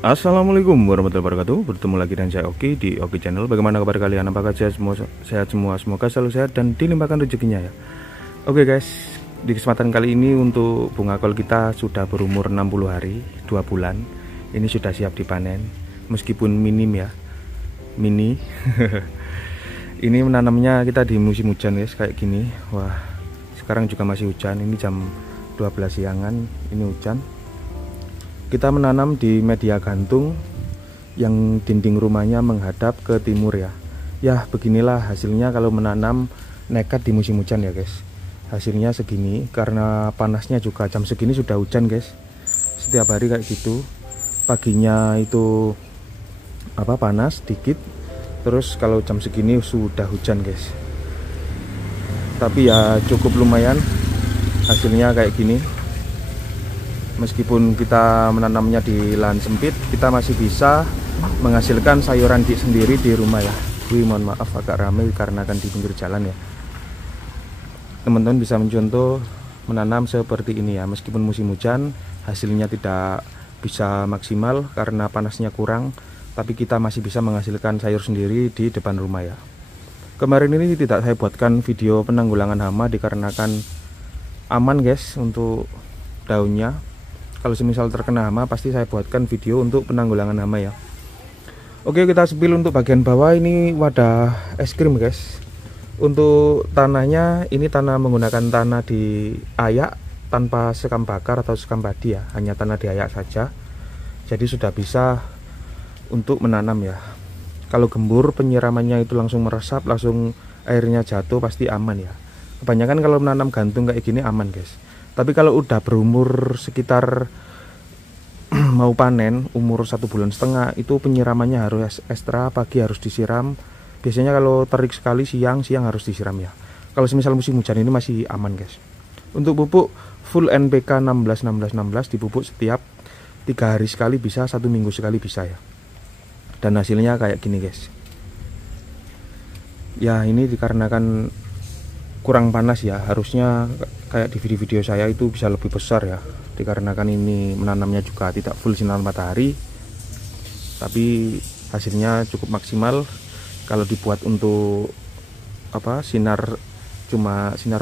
Assalamualaikum warahmatullahi wabarakatuh. Bertemu lagi dengan saya Oki di Oki Channel. Bagaimana kabar kalian? Apakah sehat semua? Semoga selalu sehat dan dilimpahkan rezekinya ya. Oke guys, di kesempatan kali ini untuk bunga kol kita sudah berumur 60 hari 2 bulan. Ini sudah siap dipanen. Meskipun minim ya, mini. Ini menanamnya kita di musim hujan guys, kayak gini. Wah, sekarang juga masih hujan. Ini jam 12 siangan, ini hujan. Kita menanam di media gantung yang dinding rumahnya menghadap ke timur ya. Ya beginilah hasilnya kalau menanam nekat di musim hujan ya guys. Hasilnya segini karena panasnya juga jam segini sudah hujan guys. Setiap hari kayak gitu. Paginya itu panas dikit. Terus kalau jam segini sudah hujan guys. Tapi ya cukup lumayan hasilnya kayak gini. Meskipun kita menanamnya di lahan sempit, kita masih bisa menghasilkan sayuran sendiri di rumah ya. Wih, mohon maaf agak ramai karena kan di pinggir jalan ya. Teman-teman bisa mencontoh menanam seperti ini ya. Meskipun musim hujan, hasilnya tidak bisa maksimal karena panasnya kurang, tapi kita masih bisa menghasilkan sayur sendiri di depan rumah ya. Kemarin ini tidak saya buatkan video penanggulangan hama dikarenakan aman guys untuk daunnya. Kalau semisal terkena hama pasti saya buatkan video untuk penanggulangan hama ya. Oke, kita spill untuk bagian bawah. Ini wadah es krim guys. Untuk tanahnya ini tanah menggunakan tanah diayak tanpa sekam bakar atau sekam padi ya, hanya tanah diayak saja. Jadi sudah bisa untuk menanam ya. Kalau gembur penyiramannya itu langsung meresap, langsung airnya jatuh, pasti aman ya. Kebanyakan kalau menanam gantung kayak gini aman guys. Tapi kalau udah berumur sekitar mau panen umur 1,5 bulan, itu penyiramannya harus ekstra. Pagi harus disiram. Biasanya kalau terik sekali siang harus disiram ya. Kalau semisal musim hujan ini masih aman guys. Untuk pupuk full NPK 16 dipupuk setiap 3 hari sekali bisa, 1 minggu sekali bisa ya. Dan hasilnya kayak gini guys. Ya ini dikarenakan kurang panas ya, harusnya kayak di video-video saya itu bisa lebih besar ya, dikarenakan ini menanamnya juga tidak full sinar matahari, tapi hasilnya cukup maksimal. Kalau dibuat untuk sinar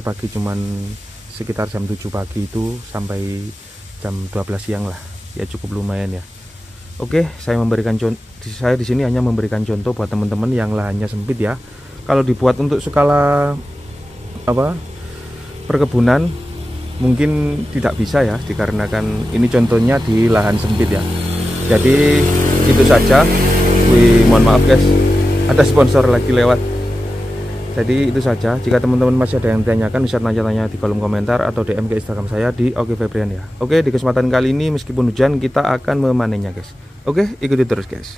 pagi cuman sekitar jam 7 pagi itu sampai jam 12 siang lah ya, cukup lumayan ya. Oke, saya di sini hanya memberikan contoh buat teman-teman yang lahannya sempit ya. Kalau dibuat untuk skala perkebunan mungkin tidak bisa ya, dikarenakan ini contohnya di lahan sempit ya. Jadi itu saja. Wih, mohon maaf guys, ada sponsor lagi lewat. Jadi itu saja. Jika teman-teman masih ada yang ditanyakan bisa tanya-tanya di kolom komentar atau DM ke Instagram saya di Oki Febrian ya. Oke, di kesempatan kali ini meskipun hujan kita akan memanennya guys. Oke, ikuti terus guys.